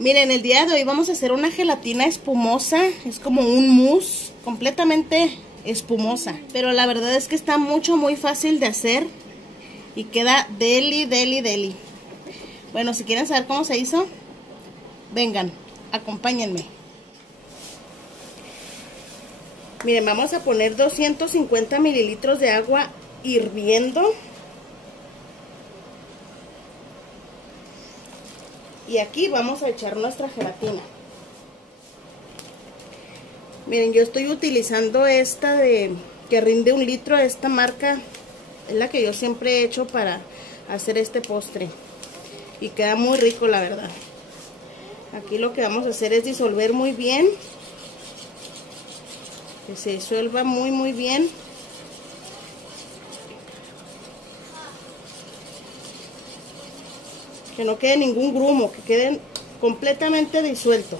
Miren, el día de hoy vamos a hacer una gelatina espumosa. Es como un mousse completamente espumosa. Pero la verdad es que está muy fácil de hacer. Y queda deli, deli, deli. Bueno, si quieren saber cómo se hizo, vengan, acompáñenme. Miren, vamos a poner 250 mililitros de agua hirviendo. Y aquí vamos a echar nuestra gelatina. Miren, yo estoy utilizando esta que rinde 1 litro. Esta marca es la que yo siempre he hecho para hacer este postre. Y queda muy rico, la verdad. Aquí lo que vamos a hacer es disolver muy bien. Que se disuelva muy bien. Que no quede ningún grumo, que queden completamente disuelto.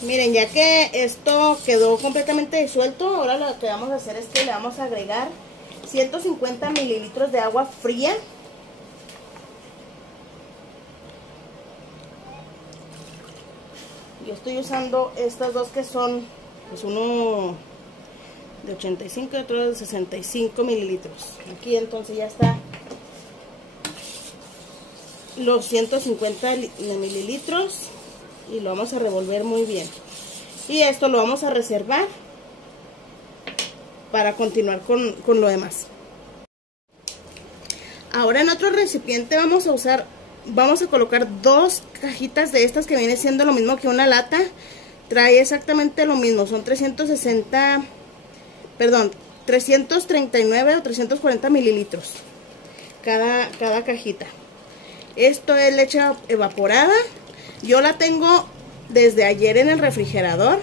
Miren, ya que esto quedó completamente disuelto, ahora lo que vamos a hacer es que le vamos a agregar 150 mililitros de agua fría. Yo estoy usando estas dos que son, pues uno de 85 y otro de 65 mililitros. Aquí entonces ya está los 150 mililitros y lo vamos a revolver muy bien. Y esto lo vamos a reservar para continuar con lo demás. Ahora en otro recipiente vamos a colocar 2 cajitas de estas que viene siendo lo mismo que una lata. Trae exactamente lo mismo, son 339 o 340 mililitros cada cajita. Esto es leche evaporada. Yo la tengo desde ayer en el refrigerador,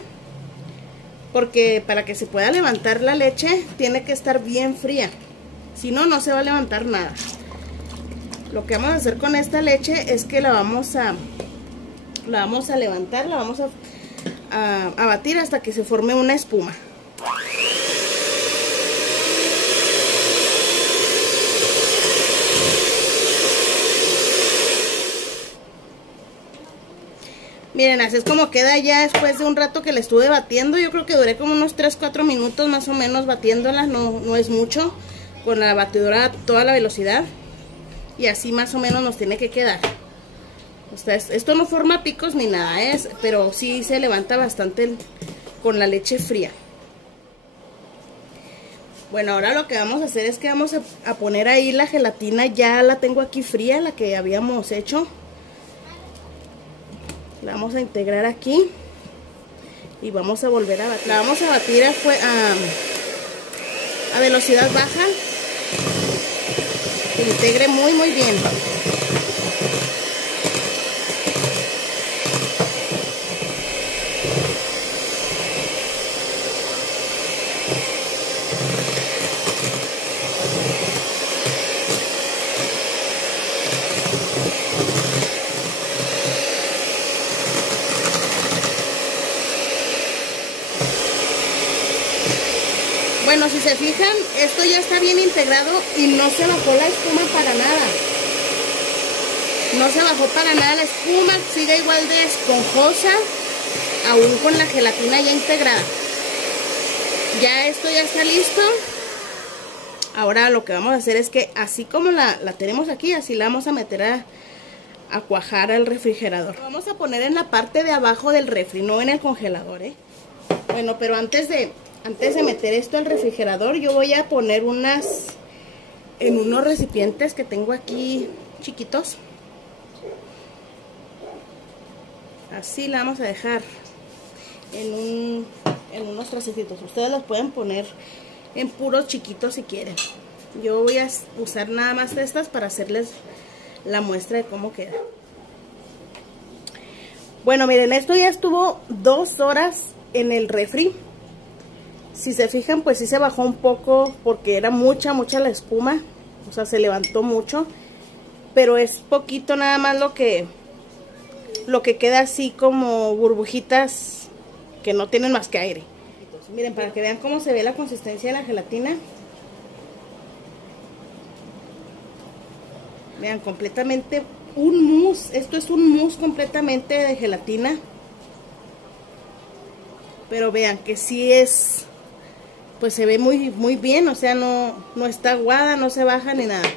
porque para que se pueda levantar la leche tiene que estar bien fría, si no, no se va a levantar nada. Lo que vamos a hacer con esta leche es que la vamos a levantar, la vamos a batir hasta que se forme una espuma. Miren, así es como queda ya después de un rato que la estuve batiendo. Yo creo que duré como unos 3-4 minutos más o menos batiéndola, no es mucho, con la batidora a toda la velocidad. Y así más o menos nos tiene que quedar. O sea, esto no forma picos ni nada, pero sí se levanta bastante con la leche fría. Bueno, ahora lo que vamos a hacer es que vamos a poner ahí la gelatina. Ya la tengo aquí fría, la que habíamos hecho. La vamos a integrar aquí y vamos a volver a batir. La vamos a batir a velocidad baja, que integre muy bien. Bueno, si se fijan, esto ya está bien integrado y no se bajó la espuma para nada. No se bajó para nada la espuma, sigue igual de esponjosa, aún con la gelatina ya integrada. Ya esto ya está listo. Ahora lo que vamos a hacer es que así como la tenemos aquí, así la vamos a meter a cuajar al refrigerador. Lo vamos a poner en la parte de abajo del refri, no en el congelador, Bueno, pero antes de meter esto al refrigerador, yo voy a poner en unos recipientes que tengo aquí chiquitos. Así la vamos a dejar en unos trocecitos. Ustedes los pueden poner en puros chiquitos si quieren. Yo voy a usar nada más estas para hacerles la muestra de cómo queda. Bueno, miren, esto ya estuvo 2 horas en el refri. Si se fijan, pues sí se bajó un poco porque era mucha la espuma. O sea, se levantó mucho. Pero es poquito nada más lo que queda así como burbujitas que no tienen más que aire. Entonces, miren, para que vean cómo se ve la consistencia de la gelatina. Vean, completamente un mousse. Esto es un mousse completamente de gelatina. Pero vean que sí es, pues se ve muy bien, o sea, no está aguada, no se baja ni nada.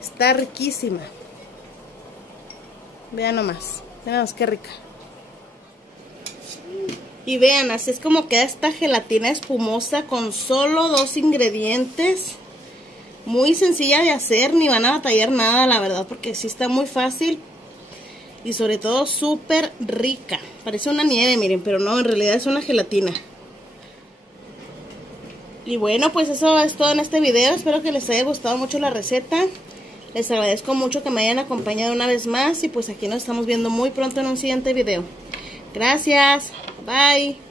Está riquísima. Vean nomás qué rica. Y vean, así es como queda esta gelatina espumosa con solo 2 ingredientes. Muy sencilla de hacer, ni van a batallar nada, la verdad, porque sí está muy fácil. Y sobre todo súper rica. Parece una nieve, miren, pero no, en realidad es una gelatina. Y bueno, pues eso es todo en este video. Espero que les haya gustado mucho la receta. Les agradezco mucho que me hayan acompañado una vez más. Y pues aquí nos estamos viendo muy pronto en un siguiente video. Gracias. Bye.